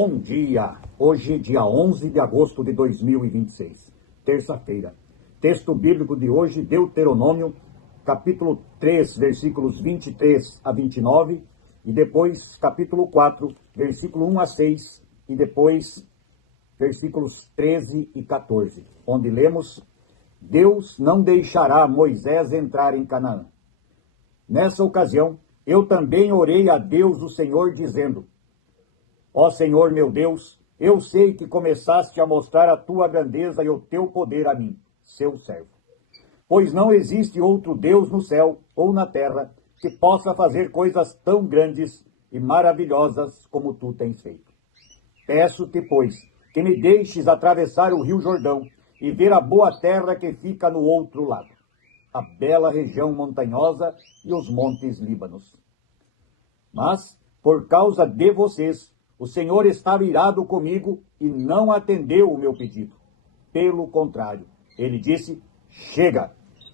Bom dia! Hoje, dia 11 de agosto de 2026, terça-feira. Texto bíblico de hoje, Deuteronômio, capítulo 3, versículos 23 a 29, e depois capítulo 4, versículo 1 a 6, e depois versículos 13 e 14, onde lemos: Deus não deixará Moisés entrar em Canaã. Nessa ocasião, eu também orei a Deus o Senhor, dizendo: Ó Senhor meu Deus, eu sei que começaste a mostrar a tua grandeza e o teu poder a mim, seu servo. Pois não existe outro Deus no céu ou na terra que possa fazer coisas tão grandes e maravilhosas como tu tens feito. Peço-te, pois, que me deixes atravessar o rio Jordão e ver a boa terra que fica no outro lado, a bela região montanhosa e os montes Líbanos. Mas, por causa de vocês, o Senhor estava irado comigo e não atendeu o meu pedido. Pelo contrário, ele disse: chega,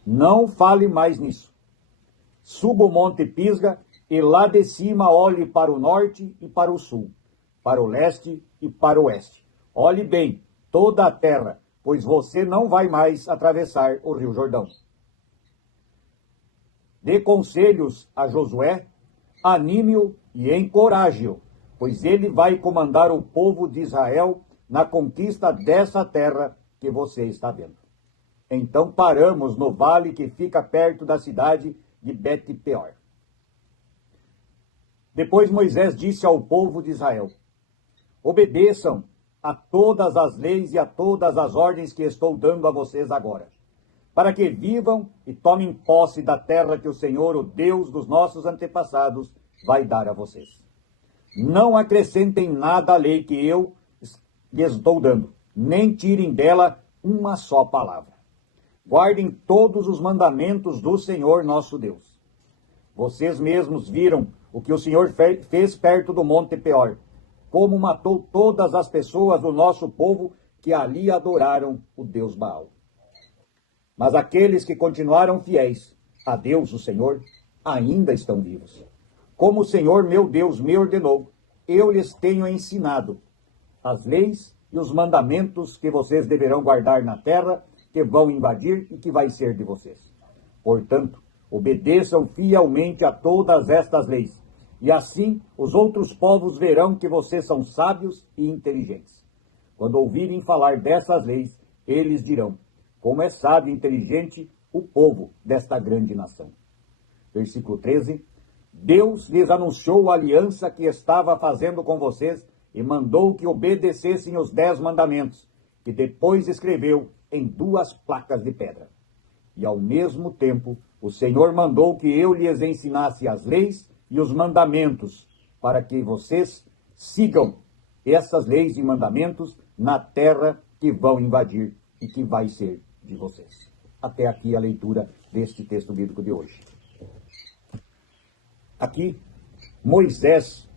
não fale mais nisso. Suba o monte Pisga e lá de cima olhe para o norte e para o sul, para o leste e para o oeste. Olhe bem toda a terra, pois você não vai mais atravessar o rio Jordão. Dê conselhos a Josué, anime-o e encoraje-o, pois ele vai comandar o povo de Israel na conquista dessa terra que você está vendo. Então paramos no vale que fica perto da cidade de Bet-peor. Depois Moisés disse ao povo de Israel: obedeçam a todas as leis e a todas as ordens que estou dando a vocês agora, para que vivam e tomem posse da terra que o Senhor, o Deus dos nossos antepassados, vai dar a vocês. Não acrescentem nada à lei que eu lhes estou dando, nem tirem dela uma só palavra. Guardem todos os mandamentos do Senhor nosso Deus. Vocês mesmos viram o que o Senhor fez perto do Monte Peor, como matou todas as pessoas do nosso povo que ali adoraram o Deus Baal. Mas aqueles que continuaram fiéis a Deus, o Senhor, ainda estão vivos. Como o Senhor, meu Deus, me ordenou, eu lhes tenho ensinado as leis e os mandamentos que vocês deverão guardar na terra que vão invadir e que vai ser de vocês. Portanto, obedeçam fielmente a todas estas leis, e assim os outros povos verão que vocês são sábios e inteligentes. Quando ouvirem falar dessas leis, eles dirão: como é sábio e inteligente o povo desta grande nação. Versículo 13. Deus lhes anunciou a aliança que estava fazendo com vocês e mandou que obedecessem os 10 mandamentos, que depois escreveu em 2 placas de pedra. E ao mesmo tempo, o Senhor mandou que eu lhes ensinasse as leis e os mandamentos, para que vocês sigam essas leis e mandamentos na terra que vão invadir e que vai ser de vocês. Até aqui a leitura deste texto bíblico de hoje. Aqui, Moisés,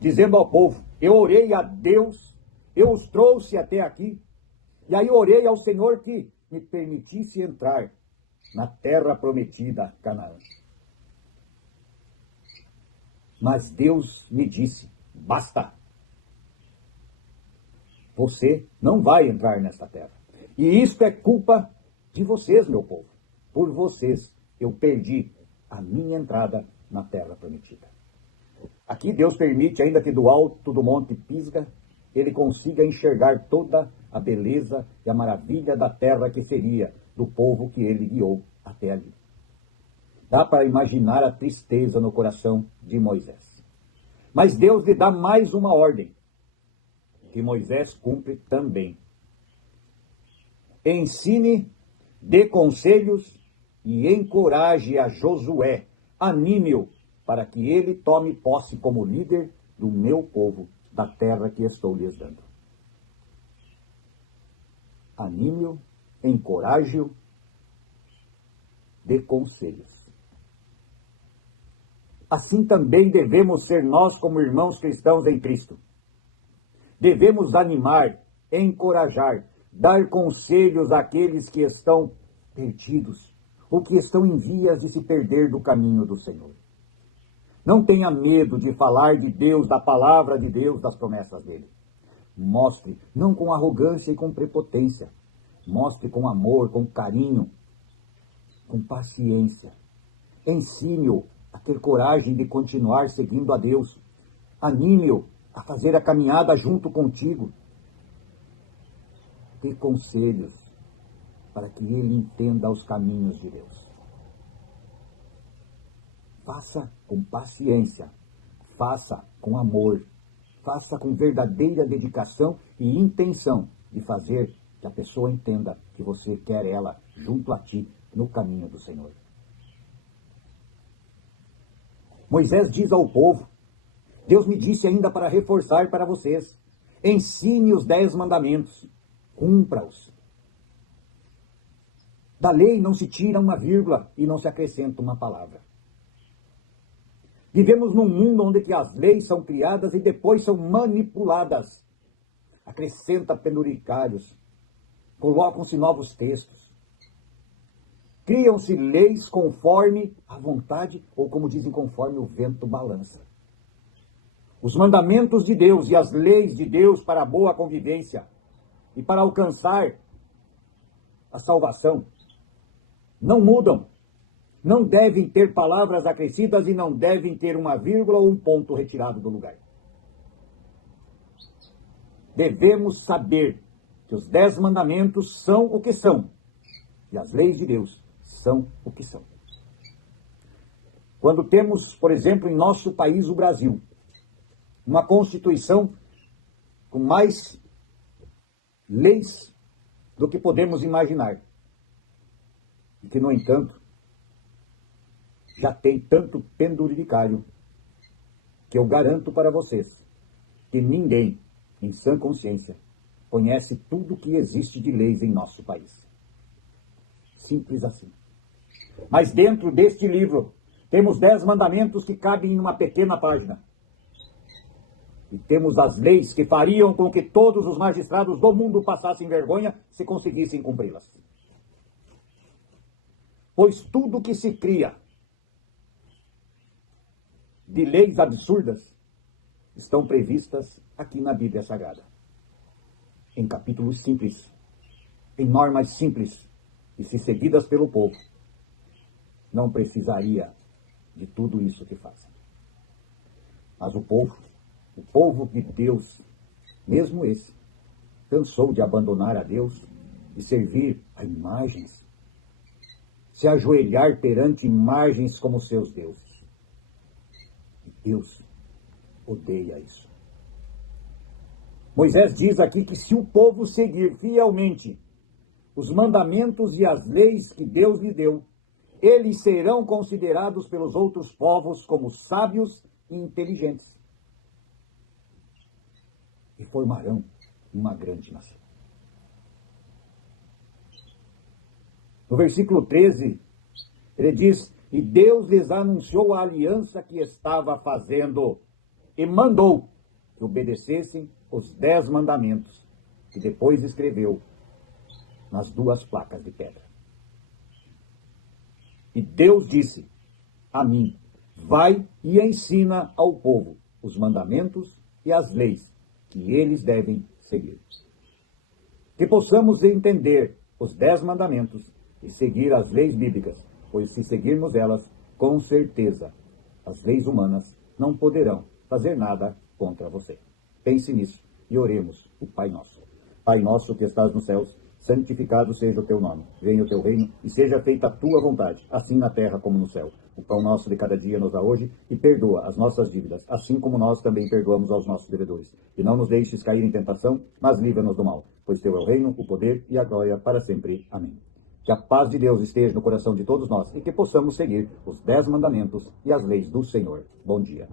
dizendo ao povo: eu orei a Deus, eu os trouxe até aqui, e aí orei ao Senhor que me permitisse entrar na terra prometida, Canaã. Mas Deus me disse: basta. Você não vai entrar nesta terra. E isto é culpa de vocês, meu povo. Por vocês eu perdi a minha entrada na terra prometida. Aqui Deus permite, ainda que do alto do monte Pisga, ele consiga enxergar toda a beleza e a maravilha da terra que seria do povo que ele guiou até ali. Dá para imaginar a tristeza no coração de Moisés. Mas Deus lhe dá mais uma ordem, que Moisés cumpre também. Ensine, dê conselhos e encoraje a Josué, anime-o, para que ele tome posse como líder do meu povo, da terra que estou lhes dando. Anime-o, encoraje-o, dê conselhos. Assim também devemos ser nós como irmãos cristãos em Cristo. Devemos animar, encorajar, dar conselhos àqueles que estão perdidos ou que estão em vias de se perder do caminho do Senhor. Não tenha medo de falar de Deus, da palavra de Deus, das promessas dele. Mostre, não com arrogância e com prepotência. Mostre com amor, com carinho, com paciência. Ensine-o a ter coragem de continuar seguindo a Deus. Anime-o a fazer a caminhada junto contigo. Dê conselhos para que ele entenda os caminhos de Deus. Faça com paciência, faça com amor, faça com verdadeira dedicação e intenção de fazer que a pessoa entenda que você quer ela junto a ti no caminho do Senhor. Moisés diz ao povo, Deus me disse ainda para reforçar para vocês, ensine os 10 mandamentos, cumpra-os. Da lei não se tira uma vírgula e não se acrescenta uma palavra. Vivemos num mundo onde que as leis são criadas e depois são manipuladas. Acrescenta penduricalhos, colocam-se novos textos. Criam-se leis conforme a vontade, ou como dizem, conforme o vento balança. Os mandamentos de Deus e as leis de Deus para a boa convivência e para alcançar a salvação não mudam. Não devem ter palavras acrescidas e não devem ter uma vírgula ou um ponto retirado do lugar. Devemos saber que os 10 mandamentos são o que são e as leis de Deus são o que são. Quando temos, por exemplo, em nosso país, o Brasil, uma Constituição com mais leis do que podemos imaginar, e que, no entanto, já tem tanto penduricalho que eu garanto para vocês que ninguém, em sã consciência, conhece tudo que existe de leis em nosso país. Simples assim. Mas dentro deste livro, temos 10 mandamentos que cabem em uma pequena página. E temos as leis que fariam com que todos os magistrados do mundo passassem vergonha se conseguissem cumpri-las. Pois tudo que se cria de leis absurdas estão previstas aqui na Bíblia Sagrada. Em capítulos simples, em normas simples, e se seguidas pelo povo, não precisaria de tudo isso que fazem. Mas o povo de Deus, mesmo esse, cansou de abandonar a Deus e servir a imagens, se ajoelhar perante imagens como seus deuses. E Deus odeia isso. Moisés diz aqui que se o povo seguir fielmente os mandamentos e as leis que Deus lhe deu, eles serão considerados pelos outros povos como sábios e inteligentes. E formarão uma grande nação. No versículo 13, ele diz, e Deus lhes anunciou a aliança que estava fazendo e mandou que obedecessem os 10 mandamentos, que depois escreveu nas 2 placas de pedra. E Deus disse a mim, vai e ensina ao povo os mandamentos e as leis que eles devem seguir. Que possamos entender os 10 mandamentos e seguir as leis bíblicas, pois se seguirmos elas, com certeza, as leis humanas não poderão fazer nada contra você. Pense nisso e oremos o Pai Nosso. Pai nosso que estás nos céus, santificado seja o teu nome. Venha o teu reino e seja feita a tua vontade, assim na terra como no céu. O pão nosso de cada dia nos dá hoje e perdoa as nossas dívidas, assim como nós também perdoamos aos nossos devedores. E não nos deixes cair em tentação, mas livra-nos do mal. Pois teu é o reino, o poder e a glória para sempre. Amém. Que a paz de Deus esteja no coração de todos nós e que possamos seguir os 10 mandamentos e as leis do Senhor. Bom dia.